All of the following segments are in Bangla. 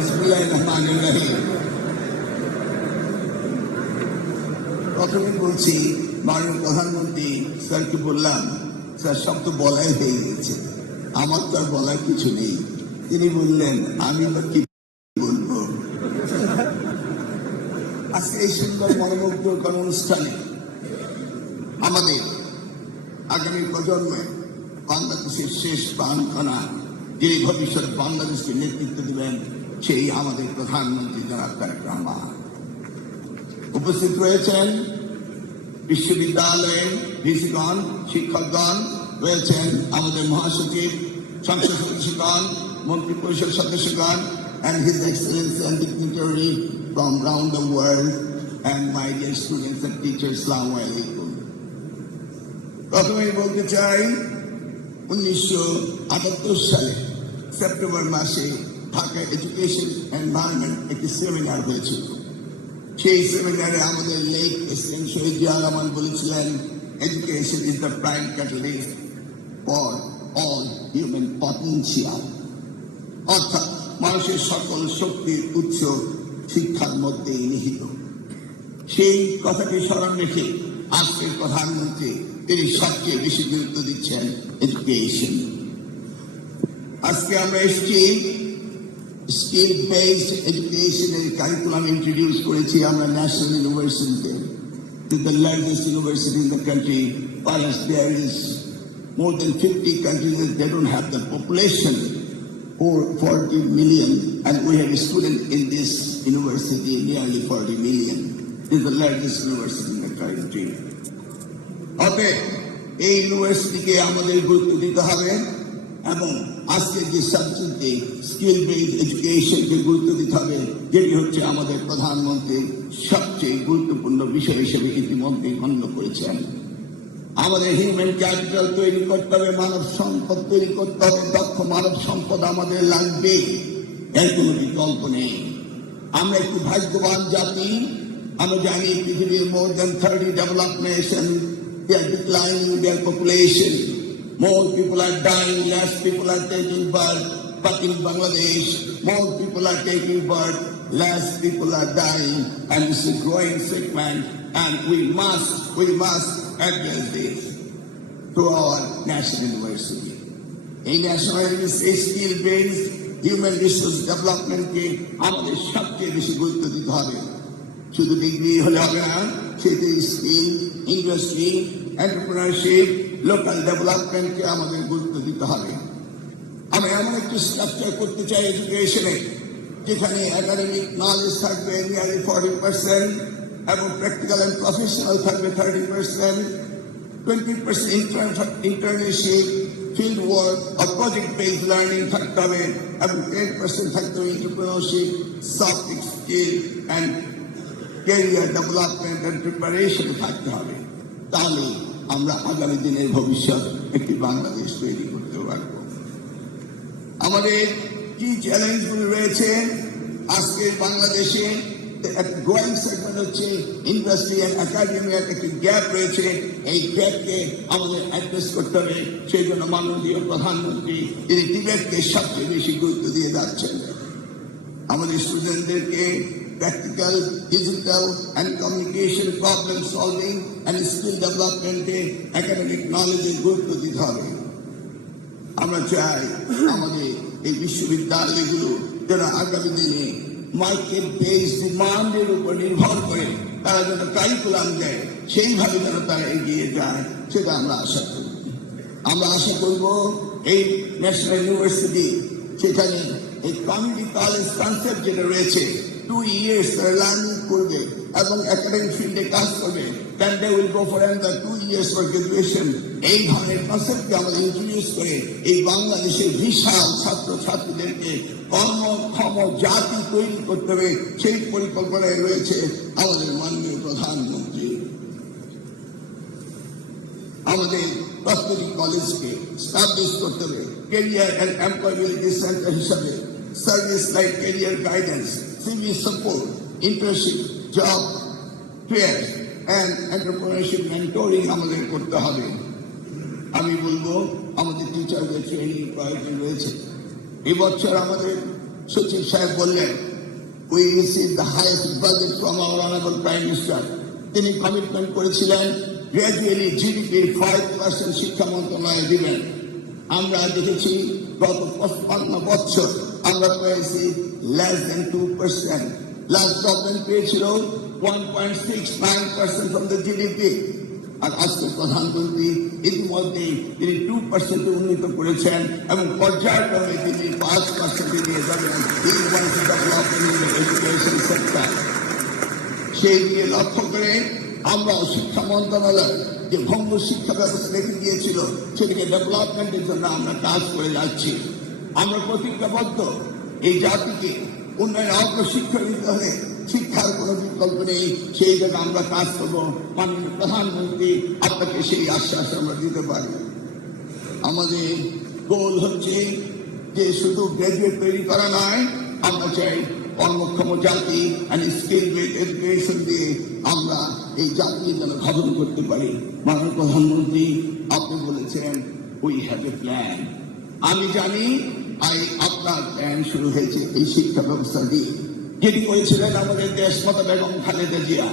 বিসমিল্লাহির-রহমানির-রহিম। প্রথমে বলছি, মাননীয় প্রধানমন্ত্রী স্যারকে বললাম, স্যার সব তো বলাই হয়ে গেছে, আমার তো আর বলার কিছু নেই। তিনি বললেন, আমি বা কি বলবো। আজকে এই সুন্দর মনোমুগ্ধকর অনুষ্ঠানে আমাদের আগামী প্রজন্মে বাংলাদেশের শেষ প্রাণকণা, যিনি ভবিষ্যৎ বাংলাদেশকে নেতৃত্ব দেবেন, সেই আমাদের প্রধানমন্ত্রী জনাব তারেক রহমান। উপস্থিত রয়েছেন বিশ্ববিদ্যালয়ের ভিসিগণ, শিক্ষকগণ, রয়েছেন আমাদের মহাসচিব, সংসদ সদস্যগণ, মন্ত্রী পরিষদ সদস্যগণ, and His Excellency and dignitary from around the world, and my dear students and teachers, Assalamu alaikum. প্রথমেই বলতে চাই, 1978 সালে সেপ্টেম্বর মাসে ঢাকা এডুকেশন এনভায়রনমেন্ট একটি সেমিনার হয়েছিল। সেই সেমিনারে আমাদের লেট প্রেসিডেন্ট শহীদ জিয়া রহমান বলেছিলেন, education is the prime catalyst for all human potential, অর্থাৎ মানুষের সকল শক্তির উৎস শিক্ষার মধ্যেই নিহিত। সেই কথাকে স্মরণ রেখে আজকের প্রধানমন্ত্রী তিনি সবচেয়ে বেশি গুরুত্ব দিচ্ছেন এডুকেশন। আজকে আমরা এসেছি স্কিল বেসড এডুকেশনের কারিকুলাম ইন্ট্রোডিউস করেছি আমরা ন্যাশনাল ইউনিভার্সিটিতে, the largest university in the country. Whereas there is more than 50 countries that don't have the population for 40 million, and we have a student in this university nearly 40 million. It is the largest university in the country. অতএব এই ইউনিভার্সিটিকে আমাদের গুরুত্ব দিতে হবে এবং আজকের যে সাবজেক্টে স্কিল বেসড এডুকেশনকে গুরুত্ব দিতে হবে, যেটি হচ্ছে আমাদের প্রধানমন্ত্রী সবচেয়ে গুরুত্বপূর্ণ বিষয় হিসেবে ইতিমধ্যে গণ্য করেছেন। আমাদের হিউম্যান ক্যাপিটাল তৈরি করতে হবে, মানব সম্পদ তৈরি করতে হবে, দক্ষ মানব সম্পদ আমাদের লাগবে, এর কোনো বিকল্প নেই। আমরা একটি ভাগ্যবান জাতি। আমরা জানি পৃথিবীর more than 30 developed nations, they are declining their population. More people are dying, less people are taking birth. But in Bangladesh, more people are taking birth, less people are dying, and it's a growing segment. And we must address this through our national university. A national university skill-based human resource development কে আমাদের সবচেয়ে বেশি গুরুত্ব দিতে হবে। শুধু ডিগ্রি হলে হবে না, সেটি স্কিল, ইন্ডাস্ট্রি, এন্টারপ্রেনারশিপ, লোকাল ডেভেলপমেন্টকে আমাদের গুরুত্ব দিতে হবে। আমরা এমন একটি স্ট্রাকচার করতে চাই এডুকেশনে, যেখানে একাডেমিক নলেজ থাকবে নিয়ারলি 40% এবং প্র্যাকটিক্যাল এন্ড প্রফেশনাল থাকবে 30%, 20% ইন্টার্নশিপ, ফিল্ড ওয়ার্ক আর প্রজেক্ট বেসড লার্নিং থাকতে হবে এবং 10% থাকতে হবে entrepreneurship, soft skill and career development and preparation থাকতে হবে। তাহলে আমরা আগামী দিনের ভবিষ্যৎ একটি বাংলাদেশ তৈরি করতে পারব। আমাদের কি চ্যালেঞ্জগুলি রয়েছে আজকের বাংলাদেশে? গ্রোয়িং সেগমেন্ট হচ্ছে ইন্ডাস্ট্রি অ্যান্ড একাডেমিয়ার একটি গ্যাপ রয়েছে। এই গ্যাপকে আমাদের অ্যাড্রেস করতে হবে। সেই জন্য মাননীয় প্রধানমন্ত্রী তিনি ডিবেটকে সবচেয়ে বেশি গুরুত্ব দিয়ে যাচ্ছেন। আমাদের স্টুডেন্টদেরকে practical, digital and communication problem solving and skill development academic knowledge গুরুত্ব দিতে হবে। আমরা চাই আমাদের এই বিশ্ববিদ্যালয়গুলো যারা আগামী দিনে মার্কেট বেসড ডিমান্ডের উপর নির্ভর করে তারা যেন কারিকুলাম দেয়, সেইভাবে যেন তারা এগিয়ে যায়, সেটা আমরা আশা করি। আমরা আশা করব এই ন্যাশনাল ইউনিভার্সিটি সেখানে এই কমিউনিটি কলেজ কনসেপ্ট যেটা রয়েছে, 2 years তারা লার্নিং করবে এবং একাডেমিক ফিল্ডে কাজ করবে, then they will go for another 2 years for graduation। এই ধরনের কনসেপ্টকে আমাদের ইন্ট্রোডিউস করে এই বাংলাদেশের বিশাল ছাত্র ছাত্রীদেরকে কর্মক্ষম জাতি তৈরি করতে হবে, সেই পরিকল্পনায় রয়েছে আমাদের মাননীয় প্রধানমন্ত্রী। আমাদের প্রত্যেকটি কলেজকে স্টাবলিশ করতে হবে ক্যারিয়ার অ্যান্ড এমপ্লয়াবিলিটি সেন্টার হিসাবে। Service like career guidance, CV support, internship, job fairs and entrepreneurship mentoring আমাদের করতে হবে। আমি বলবো আমাদের টিচারদের ট্রেনিং প্রয়োজন রয়েছে। এবছর আমাদের সচিব সাহেব বললেন, we received the highest budget from our honorable Prime Minister. তিনি কমিটমেন্ট করেছিলেন গ্র্যাজুয়ালি জিডিপির 5% শিক্ষা মন্ত্রণালয়ে দিবেন। আমরা দেখেছি গত 55 বছর আমরা পেয়েছি less than 2%। লাস্ট গভর্নমেন্ট পেয়েছিল 1.69% from the GDP। আর আজকে প্রধানমন্ত্রী ইতিমধ্যে তিনি 2% উন্নীত করেছেন এবং পর্যায়ক্রমে তিনি 5% নিয়ে যাবেন এডুকেশন সেক্টর। সেই দিকে লক্ষ্য করে আমরা শিক্ষা মন্ত্রণালয় যে ভঙ্গ শিক্ষা ব্যবস্থা রেখে দিয়েছিল সেটিকে ডেভেলপমেন্টের জন্য আমরা কাজ করে যাচ্ছি। আমরা প্রতিজ্ঞাবদ্ধ এই জাতিকে উন্নয়ন অগ্রশিক্ষা দিতে হলে শিক্ষার কোনো বিকল্প নেই, সেই জায়গায় আমরা কাজ করবো। মাননীয় প্রধানমন্ত্রী আপনাকে সেই আশ্বাস আমরা দিতে পারি। আমাদের গোল হচ্ছে যে শুধু গ্রাজুয়েট তৈরি করা নয়, আমরা চাই কর্মক্ষম জাতি and skill based education দিয়ে আমরা এই জাতির যেন গঠন করতে পারি। মাননীয় প্রধানমন্ত্রী আপনি বলেছেন উই হ্যাভ এ প্ল্যান। আমি জানি আপনার প্ল্যান শুরু হয়েছে এই শিক্ষা ব্যবস্থা দিয়ে, যেটি করেছিলেন আমাদের দেশমাতা বেগম খালেদা জিয়া।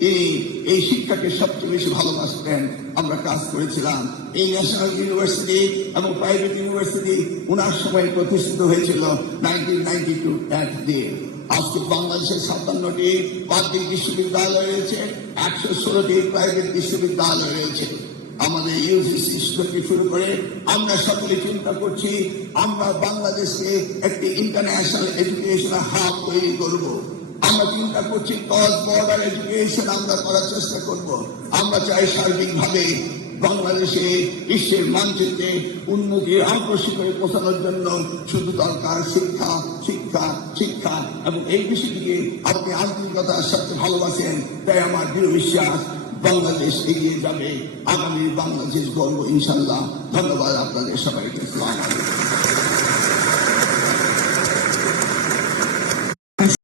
তিনি এই শিক্ষাকে সবচেয়ে বেশি ভালোবাসতেন। আমরা কাজ করেছিলাম এই ন্যাশনাল ইউনিভার্সিটি এবং প্রাইভেট ইউনিভার্সিটি ওনার সময় প্রতিষ্ঠিত হয়েছিল 1992 অ্যাক্ট দিয়ে। আজকে বাংলাদেশের 57টি পাবলিক বিশ্ববিদ্যালয় রয়েছে, 116টি প্রাইভেট বিশ্ববিদ্যালয় রয়েছে। আমাদের ইউজিসি থেকে শুরু করে আমরা সকলে চিন্তা করছি আমরা বাংলাদেশকে একটি ইন্টারন্যাশনাল এডুকেশনাল হাব তৈরি করব। আমরা চিন্তা করছি ক্রস বর্ডার এডুকেশন আমরা করার চেষ্টা করব। আমরা চাই সার্বিকভাবে বাংলাদেশে বিশ্বের মানচিত্রে উন্নতির অগ্রশিখরে পৌঁছানোর জন্য শুধু দরকার শিক্ষা শিক্ষা শিক্ষা এবং এই বিষয়টিকে আপনি আন্তরিকতার সাথে ভালোবাসেন। তাই আমার দৃঢ় বিশ্বাস বাংলাদেশ এগিয়ে যাবে, আগামী বাংলাদেশ গর্ব ইনশাল্লাহ। ধন্যবাদ আপনাদের সবাইকে। আসসালামু আলাইকুম।